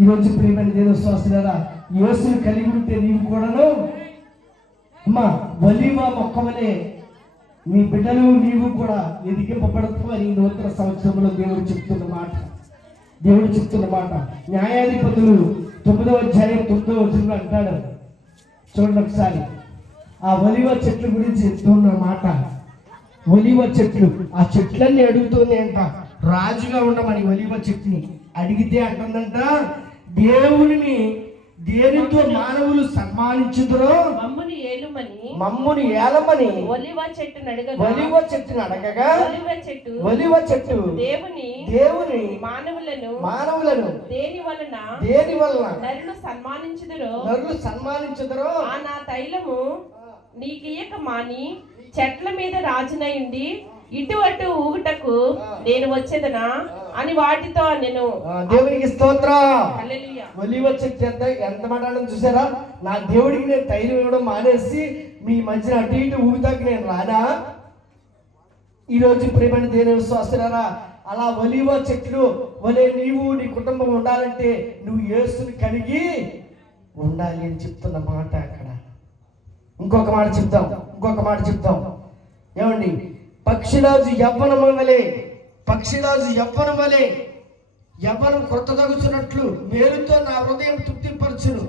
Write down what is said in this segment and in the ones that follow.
ఈరోజు ప్రియమైన దేవుని విశ్వాసులారా, యేసుని కలిగి ఉంటే నీవు కూడాను అమ్మా ఒలీవ మొక్క వలె నీ బిడ్డలు నీవు కూడా ఎదిగింపబడతామని నూతన సంవత్సరంలో దేవుడు చెప్తున్న మాట. న్యాయాధిపతులు 9వ అధ్యాయం 9వ వచనంలో అంటాడు, చూడండి ఒకసారి, ఆ ఒలీవ చెట్ల గురించి చెప్తున్న మాట. ఒలీవ చెట్లు, ఆ చెట్లన్నీ అడుగుతున్నాయంట, రాజుగా ఉండమని ఒలీవ చెట్టుని అడిగితే అంటుందంట, దేవుడిని దేనితో మానవులు సన్మానించుదురో మమ్ముని ఏలమని ఒలీవ చెట్టును అడగగా ఒలీవ చెట్టు దేవుని మానవులను దేని వలన నరులు సన్మానించుదురో ఆ నా తైలము నీకియక మాని చెట్ల మీద రాజునయుండి ఇటు అటు ఊగుటకు నేను వచ్చేదనా అని వాటితో నేను. దేవునికి స్తోత్రం. ఒలీవ చెట్టు ఎంత మాట్లాడడం చూసారా? నా దేవుడికి నేను తైలం ఇవ్వడం మానేసి మీ మధ్యన అటు ఇటు ఊగుతాకి నేను రానా? ఈరోజు ప్రియమైన దేవుని విశ్వాసులారా, అలా ఒలీవ చెట్లు వలె నీవు నీ కుటుంబం ఉండాలంటే నువ్వు యేసుని కలిగి ఉండాలి అని చెప్తున్న మాట అక్కడ. ఇంకొక మాట చెప్తాం. ఏమండి, పక్షిరాజు యవ్వనం వలె యవ్వనం కొత్త తగుతున్నట్లు మేలుతో నా హృదయం తృప్తిపరచును.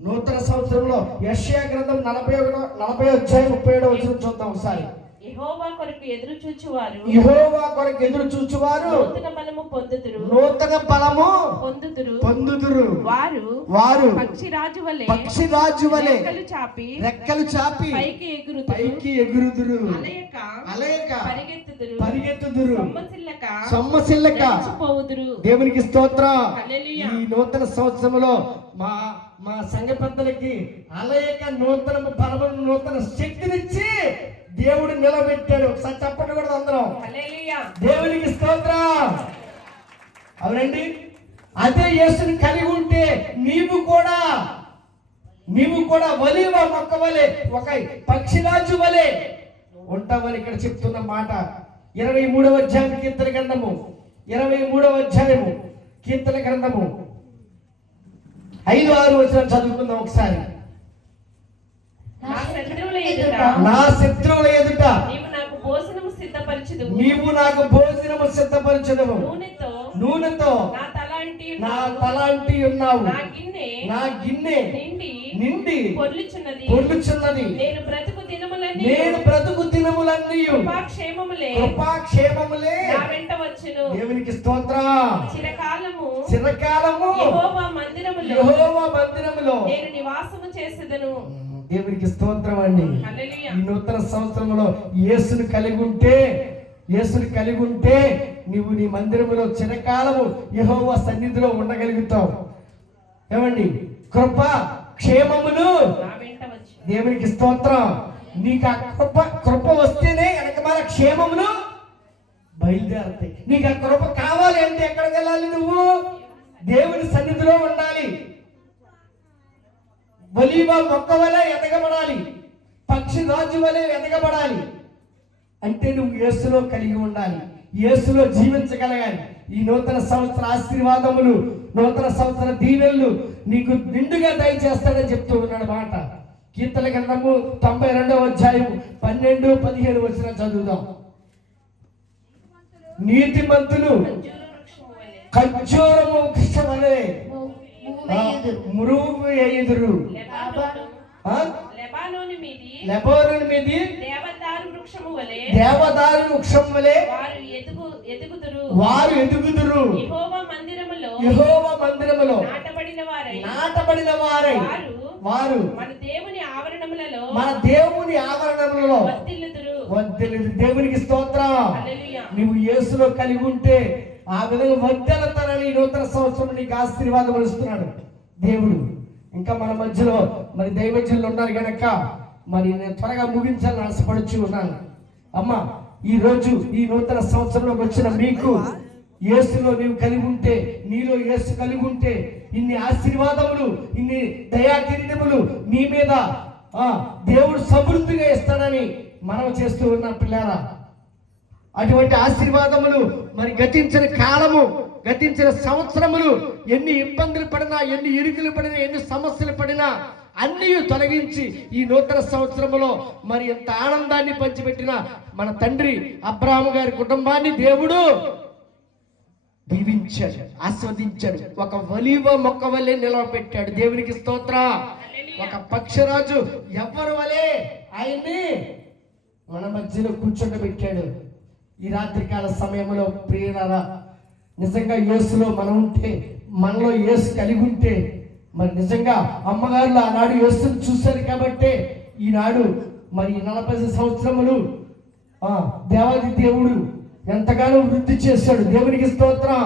నూతన సంవత్సరంలో యెషయా గ్రంథం 40 అధ్యాయం 37వ వచనం చూద్దాం ఒకసారి. యెహోవా కొరకు ఎదురు చూచువారు నూతన బలము పొందుదురు. వారు పక్షిరాజు వలె రెక్కలు చాపి పైకి ఎగురుదురు. అలయక పరిగెత్తుదురు. సొమ్మసిల్లక దేవునికి స్తోత్రం. ఈ నూతన సంవత్సరంలో మా సంఘ పెద్దలకి అలయక నూతన బలమును నూతన శక్తినిచ్చి దేవుడు నిలబెట్టాడు. ఒకసారి చెప్పండి కూడా అందరం. దేవునికి స్తోత్రం. అవునండి, అదే యేసుని కలిగి ఉంటే నీవు కూడా ఒలీవ మొక్క వలె ఒక పక్షిరాజు వలె ఉంటామని ఇక్కడ చెప్తున్న మాట. 23వ అధ్యాయం కీర్తన గ్రంథము 5-6 వచనాలు చదువుకుందాం ఒకసారి. నా శత్రువుల ఎదుట నీవు నాకు భోజనము సిద్ధపరచుదువు. నూనెతో నా తలాంటి ఉన్నావు. నా గిన్నె నిండి పొర్లుచున్నది. నేను బ్రతుకు దినములన్నీ కృపాక్షేమములే నా వెంట వచ్చును. దేవునికి స్తోత్రం. చిరకాలము యెహోవా మందిరములో నేను నివాసము చేసేదను. దేవునికి స్తోత్రం అండి. ఈ నూతన సంవత్సరంలో యేసుని కలిగి ఉంటే నీవు నీ మందిరములో చిరకాలము యెహోవా సన్నిధిలో ఉండగలుగుతావు. ఏమండి, క్షేమములు దేవునికి స్తోత్రం. నీకు ఆ కృప వస్తేనే వెనకమాల క్షేమములు బయలుదేరుతాయి. నీకు ఆ కృప కావాలి అంటే ఎక్కడికి వెళ్ళాలి? నువ్వు దేవుని సన్నిధిలో ఉండాలి. ఒలీవ మొక్క వలె ఎదగబడాలి. పక్షిరాజు వలె ఎదగబడాలి అంటే నువ్వు యేసులో కలిగి ఉండాలి. యేసులో జీవించగలగాలి. ఈ నూతన సంవత్సర ఆశీర్వాదములు, నూతన సంవత్సర దీవెనలు నీకు నిండుగా దయచేస్తాడని చెప్తూ ఉన్నాడు మాట. కీర్తన గ్రంథము 92వ అధ్యాయం 12-15 వచనాలు చదువుదాం. నీతిమంతులు ఖర్జూరము వృక్షం వలె మురుగు ఎదురు. లెబానోను మీది దేవదారు వృక్షం వలె వారు ఎదుగుదురు. యెహోవా మందిరములో నాటబడిన వారై వారు మన దేవుని ఆవరణములలో వర్ధిల్లుదురు. దేవునికి స్తోత్రం. నువ్వు యేసులో కలిగి ఉంటే ఆ విధంగా వర్ధిల్లుతారని నూతన సంవత్సరం నీకు ఆశీర్వాదం ఇస్తున్నాడు దేవుడు. ఇంకా మన మధ్యలో మరి దైవజనులు ఉన్నారు కనుక మరి నేను త్వరగా ముగించాలని ఆశపడుచు ఉన్నాను. అమ్మా, ఈ రోజు ఈ నూతన సంవత్సరంలోకి వచ్చిన మీకు యేసులో నీవు కలిగి ఉంటే, నీలో యేసు కలిగి ఉంటే ఇన్ని ఆశీర్వాదములు, ఇన్ని దయా కిరీటములు నీ మీద దేవుడు సమృద్ధిగా ఇస్తాడని మనం చేస్తూ ఉన్నాం పిల్లారా. అటువంటి ఆశీర్వాదములు మరి గతించిన సంవత్సరములు ఎన్ని ఇబ్బందులు పడినా, ఎన్ని ఇరుకులు పడినా, ఎన్ని సమస్యలు పడినా అన్నీ తొలగించి ఈ నూతన సంవత్సరంలో మరి ఎంత ఆనందాన్ని పంచిపెట్టిన మన తండ్రి అబ్రాహాము గారి కుటుంబాన్ని దేవుడు దీవించాడు, ఆస్వాదించాడు. ఒక ఒలీవ మొక్క వలె నిలవబెట్టాడు. దేవునికి స్తోత్రం. ఒక పక్షిరాజు ఎవరి వలె ఆయన్ని మన మధ్యలో కూర్చోబెట్టాడు. ఈ రాత్రికాల సమయంలో ప్రియులారా, నిజంగా యేసులో మనం ఉంటే, మనలో యేసు కలిగి ఉంటే, మరి నిజంగా అమ్మగారులు ఆనాడు యేసుని చూశారు కాబట్టి ఈనాడు మరి 40 సంవత్సరములు దేవాది దేవుడు ఎంతగానో వృద్ధి చేశాడు. దేవునికి స్తోత్రం.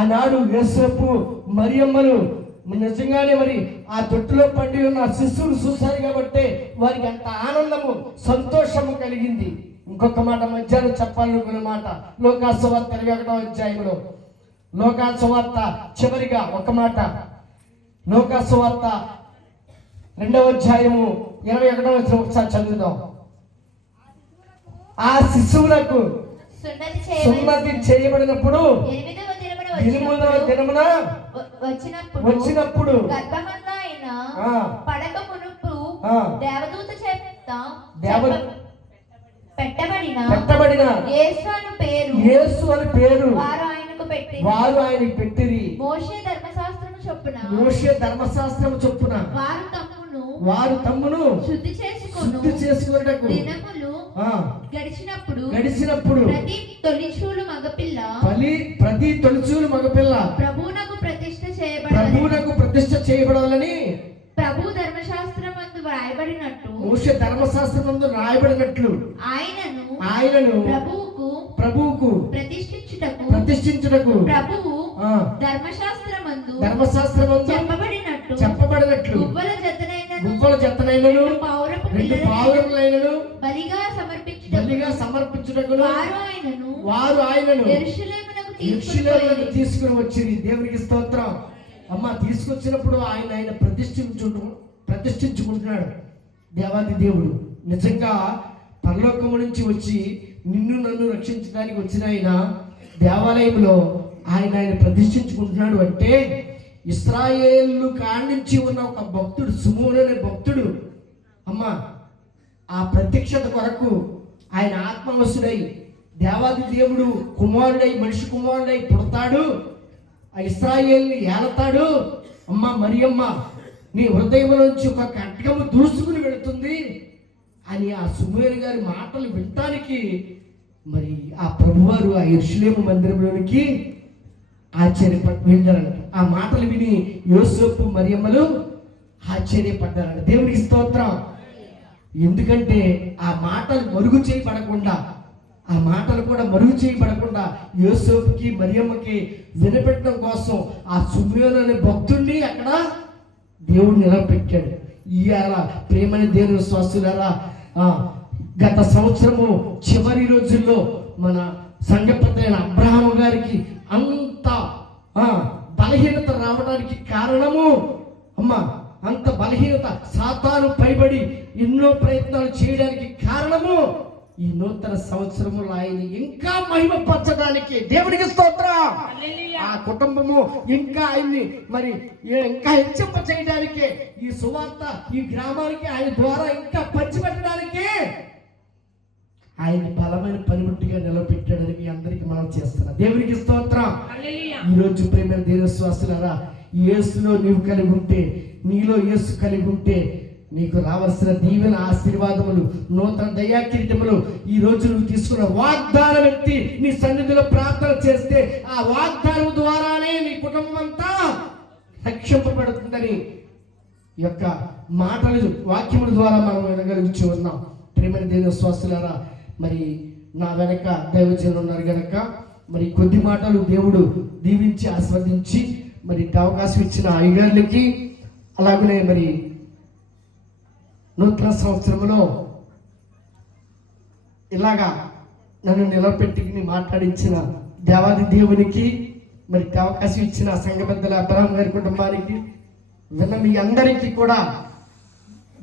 ఆనాడు యేసేపు మరియమ్మలు నిజంగానే మరి ఆ తొట్టులో పండి ఉన్న శిశువులు చూశారు కాబట్టి వారికి అంత ఆనందము, సంతోషము కలిగింది. ఇంకొక మాట మధ్యాహ్నం చెప్పాలనుకున్న మాట, లోకాసు వార్త 21వ అధ్యాయంలో, లోకాసు వార్త చివరిగా ఒక మాట, లోకాసు వార్త 2వ అధ్యాయము 21వ వచనం ఒకసారి చదువుదాం. ఆ శిశువులకు సున్నతి చేయబడినప్పుడు 8వ దినమున వచ్చినప్పుడు పడక మునుపు దేవదూత చేత పెట్టబడిన యేసు అని పేరు వారు ఆయనకు పెట్టిరి. మోషే ధర్మశాస్త్రము చొప్పున వారు తమ్మును శుద్ధి చేసుకొనుటకు దినములు గడిచినప్పుడు ప్రతి తొలిచూలు మగపిల్ల ప్రభువునకు ప్రతిష్ఠ చేయబడాలని ప్రభు ధర్మశాస్త్రమందు రాయబడినట్టు, మోషే ధర్మశాస్త్రమందు రాయబడినట్లు ఆయనను ప్రభువుకు ప్రతిష్ఠించుటకు ప్రభువు ధర్మశాస్త్రమందు చెప్పబడినట్లు గువ్వల జతనైనను 2 పావురములైనను బలిగా సమర్పించుటకు వారు ఆయనను యెరూషలేమునకు తీసుకుని వచ్చింది. దేవునికి స్తోత్రం. అమ్మ తీసుకొచ్చినప్పుడు ఆయన ప్రతిష్ఠించుకుంటున్నాడు. దేవాది దేవుడు నిజంగా పరలోకము నుంచి వచ్చి నిన్ను నన్ను రక్షించడానికి వచ్చిన ఆయన దేవాలయంలో ఆయన ప్రతిష్ఠించుకుంటున్నాడు. అంటే ఇశ్రాయేలు కాడ్నుంచి ఉన్న ఒక భక్తుడు, సుమోను అనే భక్తుడు అమ్మ ఆ ప్రత్యక్షత కొరకు ఆయన ఆత్మవశుడై దేవాది దేవుడు కుమారుడై, మనిషి కుమారుడై పుడతాడు, ఆ ఇశ్రాయేల్ని ఏలతాడు. అమ్మ మరియమ్మ నీ హృదయంలోంచి ఒక ఖడ్గము దూసుకుని వెళుతుంది అని ఆ సుమోను గారి మాటలు వినటానికి మరి ఆ ప్రభువారు ఆ యెరూషలేము మందిరంలోనికి వెళ్ళారంట. ఆ మాటలు విని యోసేపు మరియమ్మలు ఆశ్చర్యపడ్డారంట. దేవునికి స్తోత్రం. ఎందుకంటే ఆ మాటలు మరుగు చేయబడకుండా యోసేపుకి మరియమ్మకి వినపెట్టడం కోసం ఆ సుమోను అనే భక్తుడిని అక్కడ దేవుడు నిలబెట్టాడు. ఇవాళ ప్రేమని దేవుని స్వాస్థులారా, గత సంవత్సరము చివరి రోజుల్లో మన సంఘపత్రైన అబ్రహాము గారికి అంత బలహీనత రావడానికి కారణము అంత బలహీనత, సాతాను పైబడి ఎన్నో ప్రయత్నాలు చేయడానికి కారణము ఈ నూతన సంవత్సరములో ఆయన ఇంకా మహిమపరచడానికి. దేవునికి స్తోత్రం. ఆ కుటుంబము ఇంకా ఆయన్ని మరి ఇంకా హెచ్చింప చేయడానికి, ఈ సువార్త ఈ గ్రామానికి ఆయన ద్వారా ఇంకా పంచిపెట్టడానికి ఆయన బలమైన పనిముట్టుగా నిలబెట్టాడని మీ అందరికీ మనం చేస్తున్నాం. దేవునికి స్తోత్రం. ఈరోజు ప్రేమ దేవుని శ్వాసులారా, యేసులో నీవు కలిగి ఉంటే, నీలో యేసు కలిగి ఉంటే నీకు రావాల్సిన దీవెన, ఆశీర్వాదములు, నూతన దయా కిరీటములు ఈ రోజు నువ్వు తీసుకున్న వాగ్దానం ఎత్తి నీ సన్నిధిలో ప్రార్థన చేస్తే ఆ వాగ్దానం ద్వారానే నీ కుటుంబం అంతా రక్షింపబడుతుందని ఈ యొక్క మాటలు, వాక్యముల ద్వారా మనం వినగలిగి ఉన్నాం. ప్రేమైన దేవుని స్వాస్థులారా, మరి నా వెనక దైవజనులు ఉన్నారు గనక మరి కొద్ది మాటలు దేవుడు దీవించి ఆస్వాదించి మరి అవకాశం ఇచ్చిన అయ్యగారులకి, అలాగనే మరి నూతన సంవత్సరంలో ఇలాగా నన్ను నిలబెట్టి మాట్లాడించిన దేవాది దేవునికి, మరి అవకాశం ఇచ్చిన సంఘ పెద్దల అబ్రహాం గారి కుటుంబానికి, విన్న మీ అందరికీ కూడా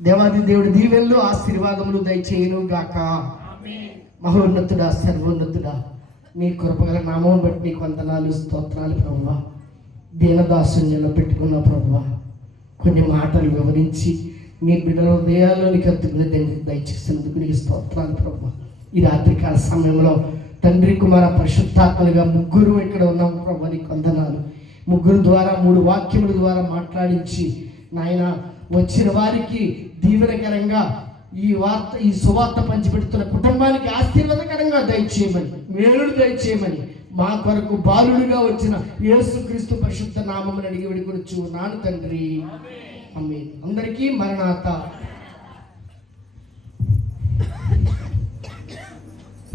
దేవాది దేవుడి దీవెనలు, ఆశీర్వాదములు దయచేయును గాక. మహోన్నతుడా, సర్వోన్నతుడా, నీ కృపగల నామం బట్టి నీకు వందనాలు, స్తోత్రాలు ప్రభువా. దీనదాసుని పెట్టుకున్న ప్రభువా, కొన్ని మాటలు వివరించి నీ బిడ్డల హృదయాల్లోనికి దయచేసినందుకు నీకు స్తోత్రాలు ప్రభువా. ఈ రాత్రికాల సమయంలో తండ్రి, కుమార, పరిశుద్ధాత్మలుగా ముగ్గురు ఇక్కడ ఉన్నాం ప్రభువా, నీకు వందనాలు. ముగ్గురు ద్వారా 3 వాక్యముల ద్వారా మాట్లాడించి నాయన వచ్చిన వారికి దీవెనకరంగా ఈ సువార్త పంచిపెడుతున్న కుటుంబానికి ఆశీర్వాదకరంగా దయచేయమని, మేలుడు దయచేయమని మా కొరకు బాలుడుగా వచ్చిన యేసుక్రీస్తు పరిశుద్ధ నామమును అడిగి వేడుకొనుచున్నాను తండ్రి. ఆమేన్. అందరికీ మరణాత.